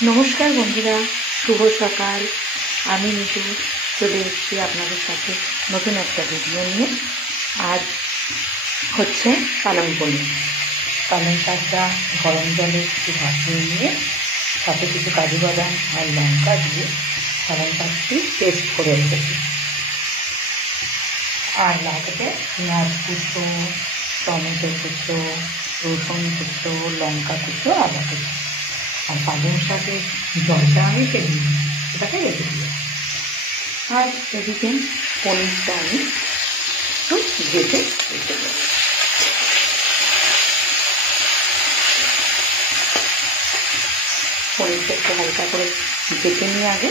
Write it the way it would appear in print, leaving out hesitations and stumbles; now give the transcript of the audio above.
নমস্কার বন্ধুরা, শুভ সকাল। আমি নিতু চলে এসেছি আপনাদের সাথে নতুন একটা ভিডিও নিয়ে। আজ হচ্ছে পালং পনির। পালং শাকটা গরম জলে একটু ভাপিয়ে নিয়ে সাথে কিছু কাজু বাদাম আর লঙ্কা দিয়ে পালং শাকটি পেস্ট করে রেখেছি। আর লাগবে পেঁয়াজ কুচো, টমেটো কুচো, রসুন কুচো, লঙ্কা কুচো, আদা কুচো। আর পালং শাকের জলটা আমি ফেলি, সেটাকে রেখে দিই। আর এদিকে পনিরটা আমি একটু ভেজে রেখে দেব। পনিরটা একটু হালকা করে ভেজে নিয়ে আগে